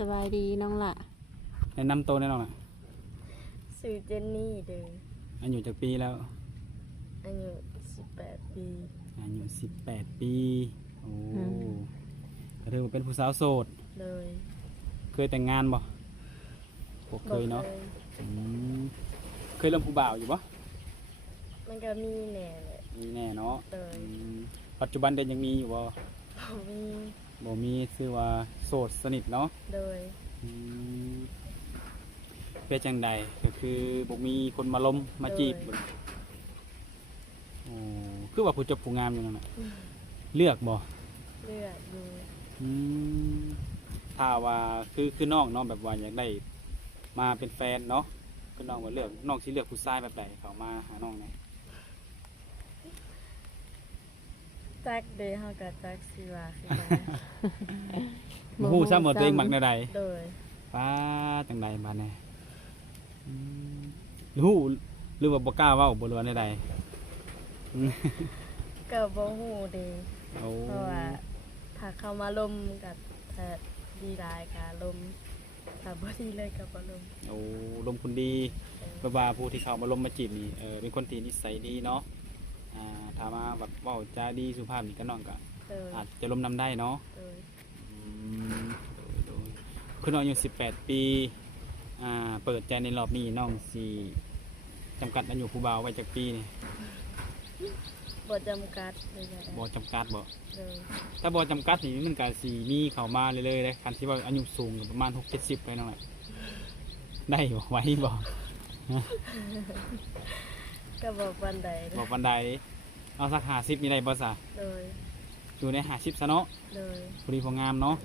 สบายดีน้องละแนะนำตัวแน่นอนล่ะชื่อเจนนี่เด้ออายุจากปีแล้วอายุ18 ปีอายุ18 ปีโอ้ก็ถือว่าเป็นผู้สาวโสดเลยเคยแต่งงานบ่เคยเนาะเคยเริ่มผู้บ่าวอยู่บ่มันก็มีแน่แหละมีแน่เนาะเลยปัจจุบันเด็กยังมีอยู่บ่มีบ่มีชื่อว่าโสดสนิทเนาะเลยเป็นจังใดก็คือบ่มีคนมาล้มมาจีบคือว่าผู้จบผู้งามอยู่นั่นน่ะเลือกบ่เลือกอยู่ถ้าว่าคือน้องเนาะแบบว่าอยากได้มาเป็นแฟนเนาะคือน้องว่าเลือกน้องสิเลือกผู้ชายแบบใดเข้ามาหาน้องไงจักเด้เฮาก็จักสิว่าคือว่าบ่ฮู้ซ้ำว่าตัวเองมักแนวใดเลยป้าจังใดบัดนี้ฮู้หรือว่าบ่กล้าเว้าบ่รู้ว่าแนวใดก็บ่ฮู้เด้เพราะว่าถ้าเข้ามาลมกับถ้าดีหลายก็ลมถ้าบ่ดีเลยก็บ่ลมลมคนดีแบบว่าผู้ที่เข้ามาลมมาจีบนี่เป็นคนที่นิสัยดีเนาะถ้ามาแบบเว้าจาดีสุภาพนี่ก็น้องก็อาจจะลมนำได้เนาะคือน้องอายุ18 ปีเปิดใจในรอบนี้น้องสิจำกัดอายุผู้บ่าวไว้จักปีนี่บ่จำกัดเลยบ่จำกัดบ่ถ้าบ่จำกัดนี่มันก็สิมีเข้ามาเรื่อยๆเลยคันที่ว่าอายุสูงประมาณ60-70ไปน้องแหละได้บ่ไหวบ่ก็บอกวันใดบอกวันใดเอาสัก50นี่ได้บ่ซะอยู่ใน50ซะเนาะพอดีพองามเนาะ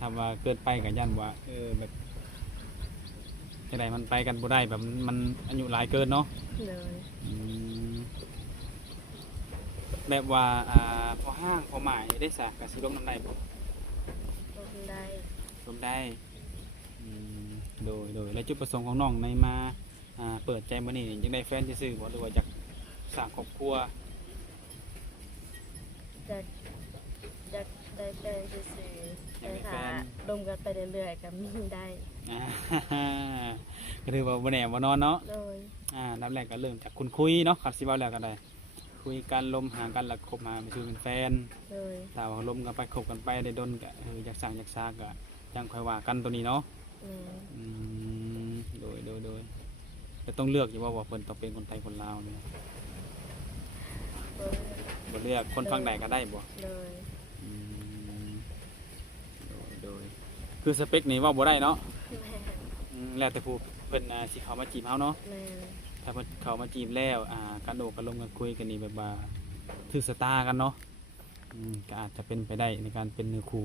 ถ้าว่าเกิดไปก็ยันว่าแบบจังได๋มันไปกันบ่ได้แบบมันอายุหลายเกินเนาะแบบว่าพอห้างพอหมายได้ซะก็สิลงนำได้บ่ลงได้โดยแล้วจุดประสงค์ของน้องในมาเปิดใจมื้อนี้จังได้แฟนซื่อๆบ่หรือว่าอยากสร้างครอบครัวอยากได้แฟนซื่อๆแต่ถ้าลมกันไปเรื่อยๆก็มีได้ก็ถือว่าบ่แน่บ่นอนเนาะนับแรกก็เริ่มจากคุณคุยเนาะครับสิเว้าแล้วก็ได้คุยกันลมหากันแล้วคบมาคือเป็นแฟนถ้าว่าลมกันไปคบกันไปได้ดนก็อยากสร้างอยากสร้างก็จังค่อยว่ากันตัวนี้เนาะโดยจะต้องเลือกอยู่ว่าเพิ่นต้องเป็นคนไทยคนลาวนี่บ่เลือกคนฝั่งใดก็ได้บ่โดยคือสเปคนี่ว่าบ่ได้เนาะแล้วแต่ผู้เพิ่นสิเข้ามาจีบเฮาเนาะถ้าเพิ่นเข้ามาจีบแล้วกันโดกันลมกันคุยกันนี่แบบว่าถือสตาร์กันเนาะก็อาจจะเป็นไปได้ในการเป็นเนื้อคู่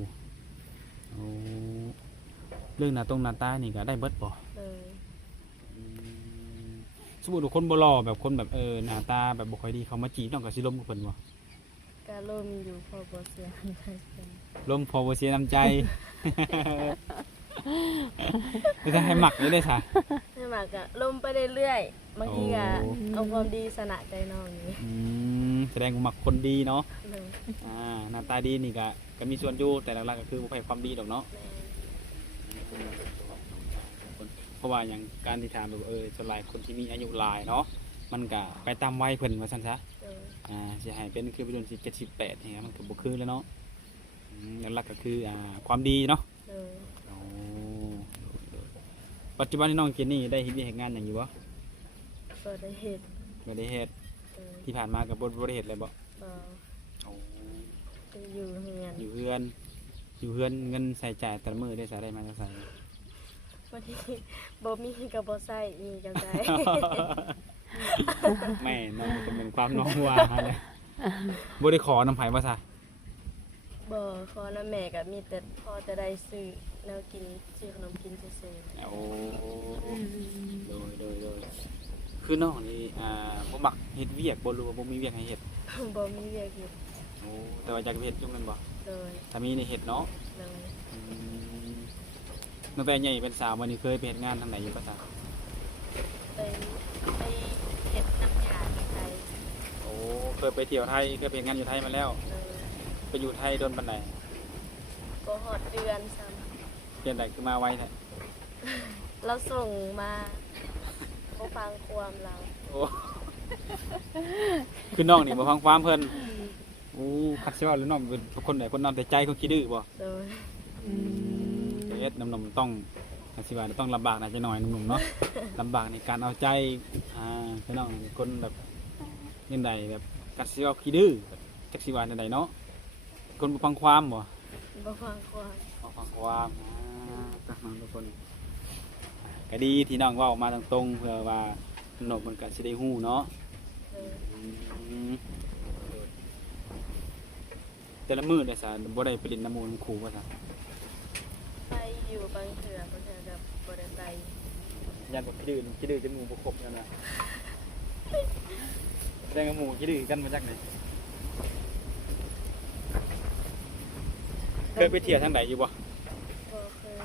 เรื่องหน้าตานี่ก็ได้เบิดบ่สมมุติว่าคนบ่หล่อแบบคนแบบหน้าตาแบบบ่ค่อยดีเขามาจีบน้องก็สิล้มกับเพิ่นบ่ก็ล้มอยู่พอบ่เสียน้ำใจล้มพอบ่เสียน้ำใจจะให้หมักนี่ได้ซะให้หมักก็ล้มไปเรื่อยๆบางทีก็เอาความดีสนะใจน้องนี่แสดงว่าหมักคนดีเนาะหน้าตาดีนี่ก็มีส่วนอยู่แต่หลักๆก็คือบ่ให้ความดีดอกเนาะเพราะว่าอย่างการที่ถามแบบส่วนหลายคนที่มีอายุหลายเนาะมันก็ไปตามวัยเพิ่นว่าซั่นซะสิให้เป็นคือไปจนสิ78อย่างเงี้ยมันก็บ่คือแล้วเนาะหลักๆก็คือความดีเนาะปัจจุบันนี้น้องเจนนี่ได้เฮ็ดเวียกงานหยังอยู่บ่บ่ได้เฮ็ดที่ผ่านมาก็บ่ได้เฮ็ดเลยบ่อยู่เฮือนเงินใช้จ่ายแต่ละมื้อได้ได้มาจังไสบ่ได้บ่มีก็บ่ใช้มีจังได๋แม่น้องก็เป็นความน้องว่าเลยบ่ได้ขอนำไผบ่ซะบ่ขอนำแม่ก็มีแต่พอจะได้ซื้อแนวกินซื้อขนมกินซื่อโดยคือน้องนี่บ่มักเฮ็ดเวียกบ่รู้ว่าบ่มีเวียกให้เฮ็ดบ่มีเวียกเฮ็ดแต่ว่าอยากเฮ็ดอยู่แม่นบ่ถ้ามีนี่เฮ็ดเนาะตั้งแต่ใหญ่เป็นสาววันนี้เคยไปเฮ็ดงานทางไหนอยู่บ่ซะไปเฮ็ดน้ำยาที่ไทยเคยไปเที่ยวไทยเคยไปเฮ็ดงานอยู่ไทยมาแล้วไปอยู่ไทยโดนปานใดบ่ฮอดเดือนซ้ำ เป็นไดคือมาไวแท้ เราส่งมาบ่ฟังความเรา โอ้คือน้องนี่บ่ฟังความเพิ่นโอ้คัดสิว่าหรือน้องเป็นคนใดคนนำแต่ใจคนขี้ดื้อบ่ โดย เฮ็ดน้ำต้องคัดสิว่าต้องลำบากหน่อยจังหน่อยหนุ่มๆเนาะ ลำบากในการเอาใจพี่น้องเป็นคนแบบยังไงแบบกัดสิว่าขี้ดื้อจักสิว่าจังไดเนาะคนบ่ฟังความบ่ บ่ฟังความ บ่ฟังความตามทุกคนก็ดีที่น้องเว้ามาตรงๆเพื่อว่าน้องมันก็สิได้ฮู้เนาะ โดย แต่ละมื้อเนี่ยซะบ่ได้ไปเล่นน้ำหมู่น้ำครูว่าซะ ไปอยู่บางเถื่อบางเถื่อกับบริไต ยันบ่ขี้ดื้อจนหมู่บ่ครบกันน่ะแสดงว่าหมู่ขี้ดื้อกันมาจากไหนเคยไปเที่ยวทางใดอยู่บ่ บ่เคย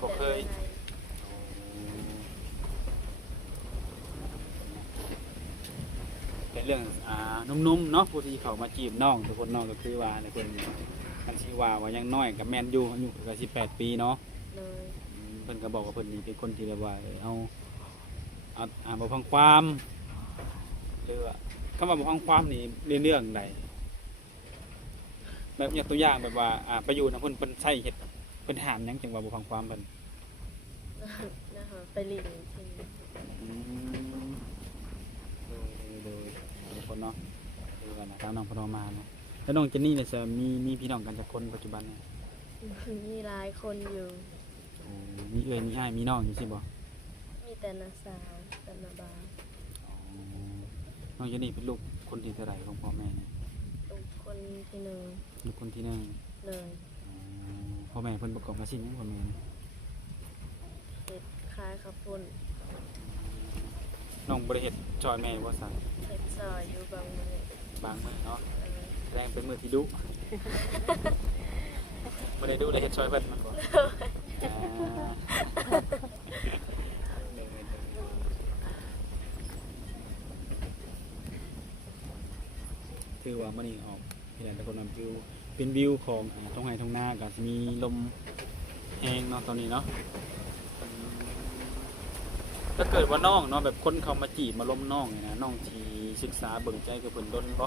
บ่เคย เป็นเรื่องนุ่มๆเนาะผู้ที่เขามาจีบน้องทุกคนน้องก็คือว่าในคนคันชีว่ายังน้อยกับแมนยูอายุก็18 ปีเนาะ เลย เพิ่นก็บอกว่าเพิ่นนี่เป็นคนที่แบบว่าเอาบ่ฟังความหรือว่าคำว่าบ่ฟังความนี่เรื่องใดแบบยกตัวอย่างแบบว่าไปอยู่นำเพิ่นใช้เฮ็ดเพิ่นห้ามหยังจังว่าบ่ฟังความเพิ่น นะคะไปลิงที่ อืมโดยทุกคนเนาะคือว่าทางน้องพนมาเนาะแล้วน้องเจนนี่เนี่ยจะมีพี่น้องกันจักคนปัจจุบันเนี่ย มีหลายคนอยู่ โอ้มีเอื้อยมีอ้ายมีน้องอยู่สิบ่ มีแต่นาสาวแต่นาบา อ๋อน้องเจนนี่เป็นลูกคนที่เท่าไหร่ของพ่อแม่เนี่ย ลูกคนที่หนึ่ง ลูกคนที่หนึ่ง เลย อ๋อพ่อแม่เพิ่นประกอบอาชีพหยังพ่อแม่เนี่ย เฮ็ดคล้ายข้าวปุ้น น้องบ่ได้เฮ็ดจอยแม่บ่ซั่น เฮ็ดซอยอยู่บางมื้อบ างมื้อเนาะ เออ แรงเป็นมื้อที่ดุบ่ได้ดุเลยเฮ็ดซอยเพิ่นมันบ่อ่าคือว่ามื้อนี้ออกที่ไหนแต่คนนำวิวเป็นวิวของท้องไร่ท้องนาก็สิมีลมแห้งเนาะตอนนี้เนาะ ถ้าเกิดว่าน้องเนาะแบบคนเขามาจีบมาล้มน้องเนี่ยนะน้องที่ศึกษาเบิ่งใจกับเพิ่นดนบ่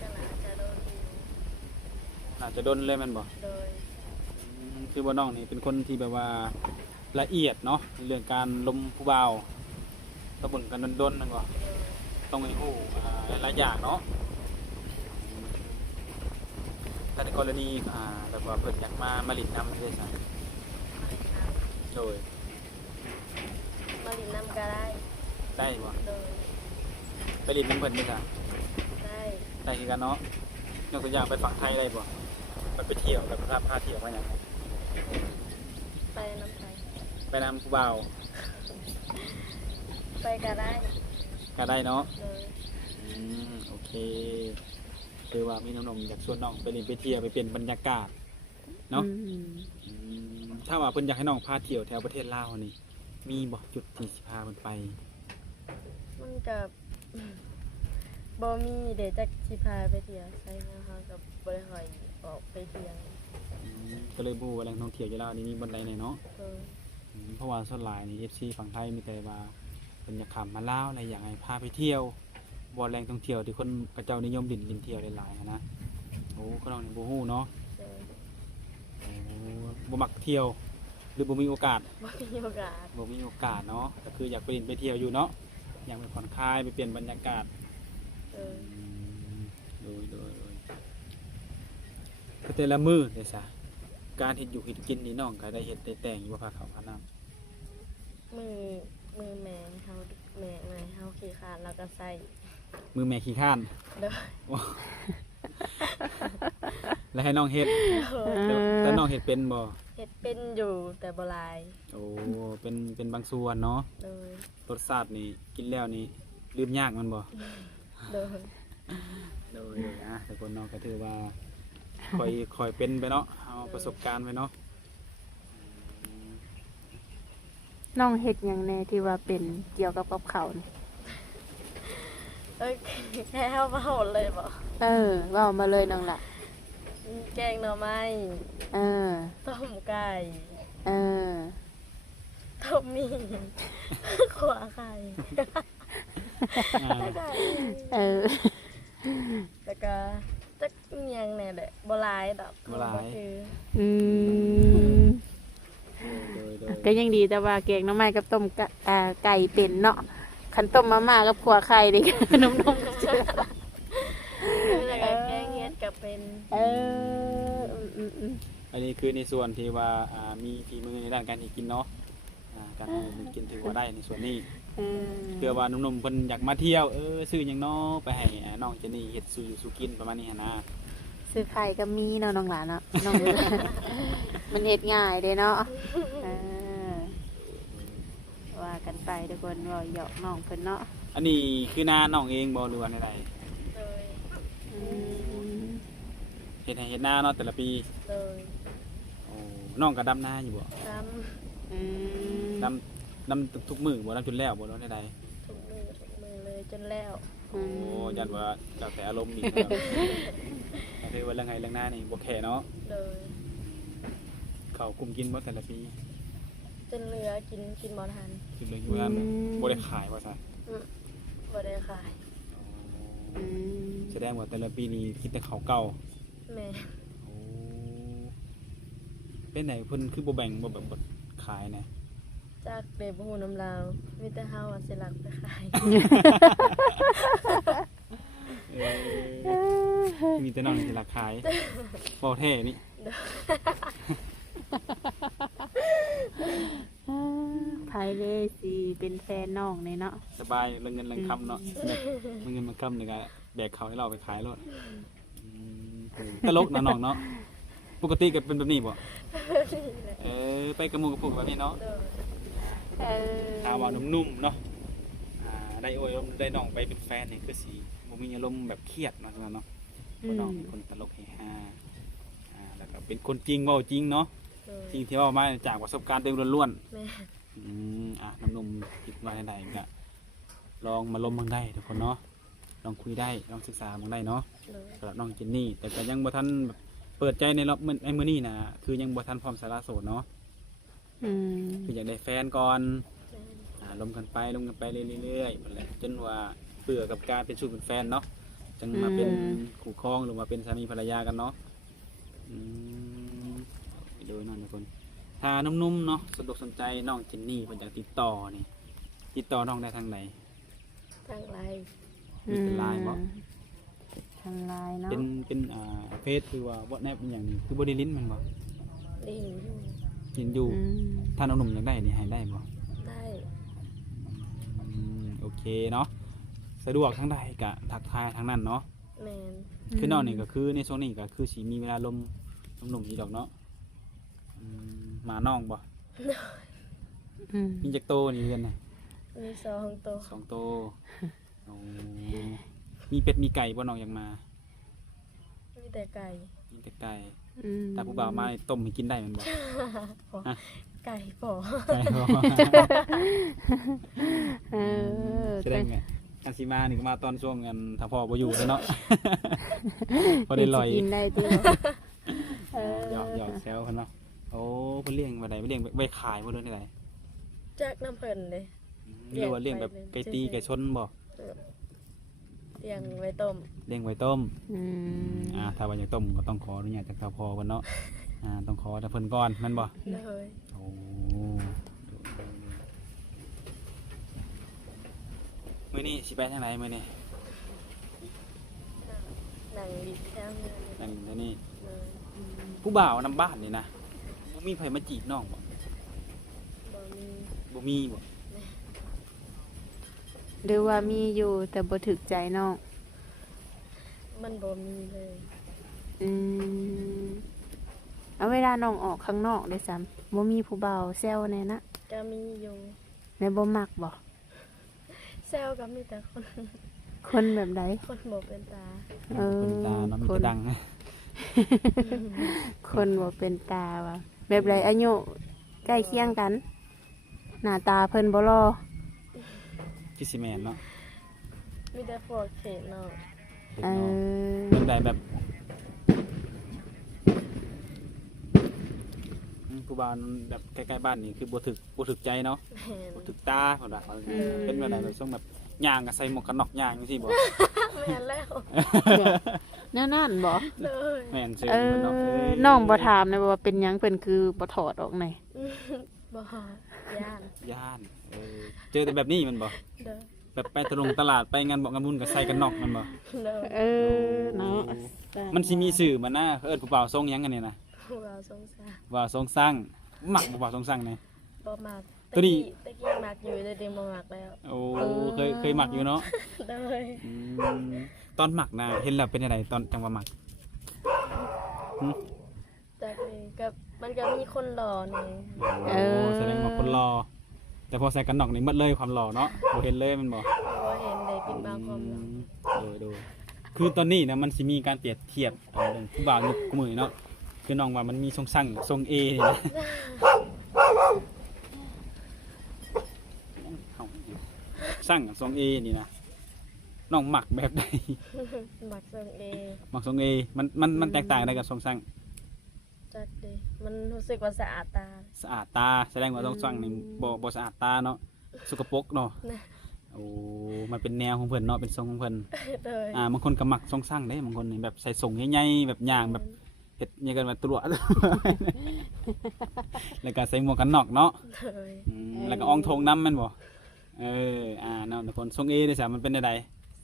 ก็น่าจะโดนอยู่ อาจจะดนเลยแม่นบ่ โดย คือว่าน้องนี่เป็นคนที่แบบว่าละเอียดเนาะในเรื่องการล้มผู้บ่าวต้องเบิ่งกันดนๆนั่นบ่ โดย ต้องให้ฮู้หลายๆอย่างเนาะแต่ในกรณีแบบว่าเพิ่นอยากมาลิ้นนำได้ซั่น มาลินน้ โดย ำมาลินน้ำก็ได้ ได้บ่ โดย ไปลิ้นนำเพิ่นได้ซั่น ได้ ได้คือกันเนาะยกตัวอย่างไปฝั่งไทยได้บ่ไปเที่ยวแบบพาเที่ยวมาหยัง ไปน้ำไป ไปนำผู้บ่าว ไปก็ได้ ก็ได้เนาะ เลย โอเคคือว่ามีน้องๆอยากชวนน้องไปเล่นไปเที่ยวไปเปลี่ยนบรรยากาศเนาะถ้าว่าเพิ่นอยากให้น้องพาเที่ยวแถวประเทศลาวนี่มีบ่จุดที่สิพาเพิ่นไป มันกับ บ่มีเดี๋ยวจะสิพาไปเที่ยวใช่ไหมคะกับบริหอยออกไปเที่ยว ก็เลยบ่รู้ว่าแหล่งท่องเที่ยวอยู่ลาวนี่มีบ่อนใดแน่เนาะ เออ เพราะว่าส่วนหลายนี่ FC ฝั่งไทยมีแต่ว่าเพิ่นอยากข้ามมาลาวอะไรอยากให้พาไปเที่ยวบ่แหล่งท่องเที่ยวที่คนกระเจ้านิยมลินเที่ยวหลายๆนะโอ้ก็น้องนี่บ่ฮู้เนาะ เออ บ่มักเที่ยวหรือบ่มีโอกาส บ่มีโอกาส บ่มีโอกาสเนาะก็คืออยากไปเล่นไปเที่ยวอยู่เนาะอยากไปผ่อนคลายไปเปลี่ยนบรรยากาศ เออ โดยก็แต่ละมื้อเด้อซะการเฮ็ดอยู่เฮ็ดกินนี่น้องก็ได้เฮ็ดได้แต่งอยู่บ่พาข้าวพาน้ำ มือแม่เฮาแม่เฮาขี้คร้านแล้วก็ใส่ มือแม่ขี้ข้าน เด้อ แล้วให้น้องเฮ็ดแต่น้องเฮ็ดเป็นบ่ เฮ็ดเป็นอยู่แต่บ่หลาย โอ้เป็นบางส่วนเนาะ โดย รสชาตินี่กินแล้วนี่ลืมยากมันบ่ โดย โดยแต่คนน้องก็ถือว่าค่อยเป็นไปเนาะเอาประสบการณ์ไปเนาะ น้องเฮ็ดหยังแน่ที่ว่าเป็นเกี่ยวกับเขาวนี่ เอ้ยแค่เฮาเว้าเลยบ่ เว้ามาเลยน้องล่ะ แกงหน่อไม้ เออ ต้มไก่ เออ ต้มหมี่ขัวไข่ อ่า เออ แล้วก็จักอิหยังแน่แหละบ่หลายดอก บ่หลาย คือ อืม โดย ก็ยังดีแต่ว่าแกงหน้ำไม้กับต้มไก่เป็นเนาะขันต้มมาม่ากับขัวไข่ดิ นุ่มๆเชื่อ แล้วก็แกงเฮ็ดก็เป็น เอออืม อันนี้คือในส่วนที่ว่ามีฝีมือในด้านการเฮ็ดกินเนาะการทำมันกินถือว่าได้ในส่วนนี้ อืม เพื่อว่าหนุ่มๆเพิ่นอยากมาเที่ยวซื้อหยังเนาะไปให้น้องเจนนี่เฮ็ดสู่อยู่สู่กินประมาณนี้หันนะ ซื้อไข่ก็มีเนาะน้องหลานเนาะน้อง มันเฮ็ดง่ายเด้เนาะเออว่ากันไปทุกคนว่าหยอกน้องเพิ่นเนาะ อันนี้คือนาน้องเองบ่หรือว่าใด โดย อืม ๆเฮ็ดให้เฮ็ดนาเนาะแต่ละปี โดย โอ้น้องก็ดำนาอยู่บ่ ซ้ อืม ดำทุกมื้อบ่ดำจนแล้วบ่หรือว่าใด ำทุกมือเลยจนแล้ว ๆโอ้ยันว่าเจ้าแต่อารมณ์นี่ครับก็คือว่าเรื่องไห้เรื่องนานี่บ่แค่เนาะ โดย เขาวกลุ่มกินบ่แต่ละปี จนเหลือกินบ่ทัน คือเลยอยู่นั้นบ่ได้ขายว่าซะ บ่ได้ขาย อืม แสดงว่าแต่ละปีนี้คิดแต่ข้าวเก่า แม่ โอ้เป็นไหนเพิ่นคือบ่แบ่งบ่แบบบ่ขายนะ จากเด็บหูน้ำลาวมีแต่เฮาสิลักไปขาย มีแต่น้องที่ราขายบ่แท้นี่ ไผเลยสิเป็นแฟนน้องนี่เนาะ สบายเรื่องเงินเรื่องคำเนาะเรื่องเงินมันคำนี่ก็แบกเขาให้เราไปขายรถตลกนะน้องเนาะปกติก็เป็นแบบนี้บ่ไปกับหมู่กับพวกแบบนี้เนาะ โดย เออ ถามว่านุ่มๆเนาะได้โอ้ยได้น้องไปเป็นแฟนนี่คือสิบ่มีอารมณ์แบบเครียดเนาะจังนั้นเนาะเพราะน้องเป็นคนตลกเฮฮาแล้วก็เป็นคนจริงเว้าจริงเนาะ โดย จริงที่เว้ามาจากประสบการณ์ตัวเองล้วนๆ แม่ น้ำนมคิดว่าได้ก็ลองมาลมเบิ่งได้ทุกคนเนาะลองคุยได้ลองศึกษาเบิ่งได้เนาะ โดย สำหรับน้องเจนนี่แต่ก็ยังบ่ทันแบบเปิดใจในรอบมื้อนี้นะคือยังบ่ทันพร้อมสาระโสดเนาะ อืม คืออยากได้แฟนก่อน แม่ ลมกันไปเรื่อยๆนั่นแหละจนว่าเบื่อกับการเป็นสู้เป็นแฟนเนาะจึงมาเป็นคู่ครองหรือมาเป็นสามีภรรยากันเนาะไปดูนั่นทุกคนถ้านุ่มๆเนาะสนอกสนใจน้องเจนนี่เพิ่นอยากติดต่อนี่ติดต่อน้องได้ทางไหน ทางไร มีเป็นไลน์บ่ ทางไลน์เนาะ เป็นเฟซคือว่าWhatsAppเป็นอย่างนี้คือบริลินมันบ่ ได้ยินอยู่ ยินอยู่ อืม ถ้าน้องหนุ่มอยากได้นี่ให้ได้บ่ ได้ โอเคเนาะสะดวกทั้งใดกะทักทายทั้งนั้นเนาะ แมน คือน้องนี่ก็คือในช่วงนี้ก็คือสิมีเวลาลมหนุ่มๆอยู่ดอกเนาะหมาน้องบ่ อืม มีจักโตนี่เรือนน่ะ มี2ตัว 2โตโอ้มีเป็ดมีไก่บ่น้องอยากมา มีแต่ไก่ มีแต่ไก่ อืม ถ้าผู้บ่าวมาต้มให้กินได้แมันบ่ ไก่ปอ ไก่บ่ เออ แสดงไงอันสิมานี่ก็มาตอนช่วงกันถ้าพ่อบ่อยู่แล้วเนาะ พอได้ลอย สิกินได้ติเออ หยอกแซวเพิ่นเนาะโอ้เพิ่นเลี้ยงบ่ได้เลี้ยงไว้ขายบ่เด้อได้ จากน้ำเพิ่นเลย หรือว่าเลี้ยงแบบไก่ตีไก่ชนบ่ เลี้ยงไว้ต้ม เลี้ยงไว้ต้ม อืม ถ้าว่าอยากต้มก็ต้องขออนุญาตจากทางพ่อเพิ่นเนาะต้องขอจากเพิ่นก่อนแม่นบ่ เลย โอ้มื้อนี้สิไปทางไหนมื้อนี้ หนังดิบแท้เงิน นั่นเดี๋ยวนี้ เลย ผู้บ่าวนำบ้านนี่นะบ่มีไผมาจีบน้องบ่ บ่มี บ่มีบ่ หรือว่ามีอยู่แต่บ่ถึกใจน้อง มันบ่มีเลย อืมเอาเวลาน้องออกข้างนอกได้ซ้ำบ่มีผู้บ่าวแซวแน่นะ ก็มีอยู่ แม่บ่มักบ่ แซวก็มีแต่คน คนแบบใด คนบ่เป็นตา เออ คนตาเนาะมีแต่ดังนะ คนบ่เป็นตาว่ะแบบไรอายุใกล้เคียงกัน หน้าตาเพิ่นบ่รอ คิสิแม่นเนาะ มีแต่พวกเขตเนาะ เด็ก เอ น้อง อ เป็นได้แบบ ผู้บ่าวแบบใกล้ๆบ้านนี่คือบ่ถึกใจเนาะ แม่น บ่ถึกตาเพิ่นว่าเป็นแบบไหนแบบทรงแบบย่างก็ใส่หมวกกันน็อกย่างจังซี่บ่ แม่นแล้ว แน่นั่นบ่ เลย แม่นซื่อ เอ เพิ่นเนาะ อ เย น้องบ่ถามนะว่าเป็นหยังเพิ่นคือบ่ถอดออกไหน บ่ย่าน ย่านเจอแต่แบบนี้แมันบ่ เด้อ แบบไปตลาดไปงานบอกงานบุญก็ใส่กันน็อกแมันบ่ เด้อ เออเนาะ มันสิมีชื่อมันนะเอิ้นผู้บ่าวทรงหยังกันนี่นะ ว่าสงสาร ว่าทรงสร้างมักผู้บ่าวทรงสร้างนี่ บ่มัก ตัวนี้ ตะกี้มักอยู่แต่เดี๋ยวบ่มักแล้ว โอ้เคยมักอยู่เนาะ เด้อ อืมตอนหมักนะเห็นแล้วเป็นยังไงตอนจังหวะหมักหึ จากนี้ก็มันก็มีคนรอนี่ โอ้แสดงว่าคนรอ แต่พอใส่กันหนอกนี่หมดเลยความรอเนาะบ่เห็นเลยมันบ่ บ่เห็นได้เป็นบางความรอ ดูคือตอนนี้นะมันสิมีการเปรียบเทียบเรื่องผู้บ่าวยุคกูมือเนาะคือน้องว่ามันมีทรงสั่งทรงเอนี่นะสั่งทรงเอนี่นะน้องหมักแบบใด มักทรงเอ หมักทรงเอมันแตกต่างอะไรกับทรงสั่ง จักดิมันรู้สึกว่าสะอาดตา สะอาดตาแสดงว่าทรงสั่งนี่บ่สะอาดตาเนาะสกปรกเนาะ นะ โอ้มันเป็นแนวของเพิ่นเนาะเป็นทรงของเพิ่น เลย บางคนก็มักทรงสั่งเด้บางคนนี่แบบใส่ส่งใหญ่ๆแบบย่างแบบเฮ็ดอย่างกันมาตรวจ แล้วก็ใส่หมวกกันน็อกเนาะ เลย แล้วก็อองทงน้ำแม่นบ่เนาะทุกคนทรงเอได้ซะมันเป็นได้ใด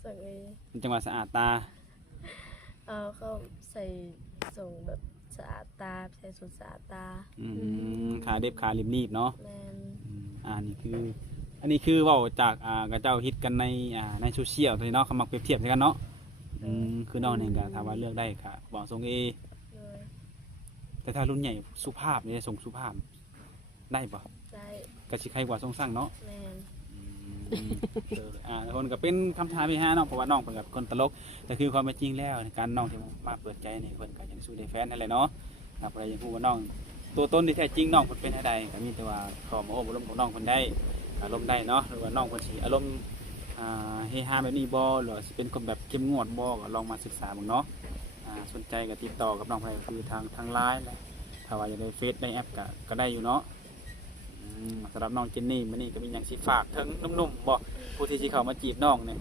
ทรงเอ มันจังหวะสะอาดตา เอาเขาใส่ส่งแบบสะอาดตาใส่สุดสะอาดตา ขาเด็บขารีบๆเนาะ แมน อันนี้คือเว้าจากกับเจ้าฮิตกันในโซเชียลตัวนี้เนาะเขามักเปรียบเทียบกันเนาะคือน้องนี่ก็ถ้าว่าเลือกได้ก็บ่ทรงเอ เลย แต่ถ้ารุ่นใหญ่สุภาพนี่ทรงสุภาพได้บ่ ได้ ก็สิใครกว่าทรงสั่งเนาะ แมน ทุกคนก็เป็นคำถามที่5เนาะเพราะว่าน้องเป็นกับคนตลกแต่คือความเป็นจริงแล้วในการน้องที่มาเปิดใจนี่เพิ่นก็ยังสู้ได้แฟนนั่นแหละเนาะครับอะไรยังพูดว่าน้องตัวตนที่แท้จริงน้องเพิ่นเป็นให้ได้ก็มีแต่ว่าขอมาโอ้อารมณ์ของน้องเพิ่นได้อารมณ์ได้เนาะหรือว่าน้องเพิ่นสิอารมณ์เฮฮาแบบนี้บ่หรือว่าสิเป็นคนแบบเข้มงวดบ่ก็ลองมาศึกษาเบิ่งเนาะสนใจก็ติดต่อกับน้องเพิ่นคือทาง LINE แหละถ้าว่าอยากได้เฟซได้แอปก็ได้อยู่เนาะสำหรับน้องเจนนี่มื้อนี้ก็มีหยังสิฝากถึงหนุ่มๆบ่ผู้ที่สิเข้ามาจีบน้องเนี่ย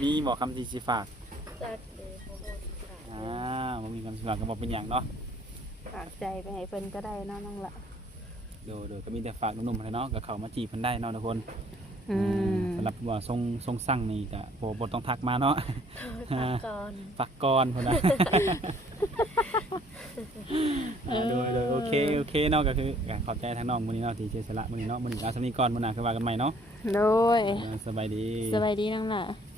มีบ่คำที่สิฝาก จักเดโอ้โหค่ะ บ่มีคำสิฝากก็บ่เป็นหยังเนาะ ฝากใจไปให้เพิ่นก็ได้เนาะน้องละ โดยก็มีแต่ฝากหนุ่มๆให้เนาะก็เข้ามาจีบเพิ่นได้เนาะทุกคน สำหรับว่าทรงสั่งนี่ก็บ่ต้องทักมาเนาะ พักก่อน ฝากก่อนพุ่นน่ะ โดยโอเคเนาะก็คือขอบใจทางน้องมื้อนี้เนาะที่เสียสละมื้อนี้เนาะมื้อนี้เอาสำนี้ก่อนมื้อหน้าคือว่ากันใหม่เนาะ โดย สบายดี สบายดีน้องละ โ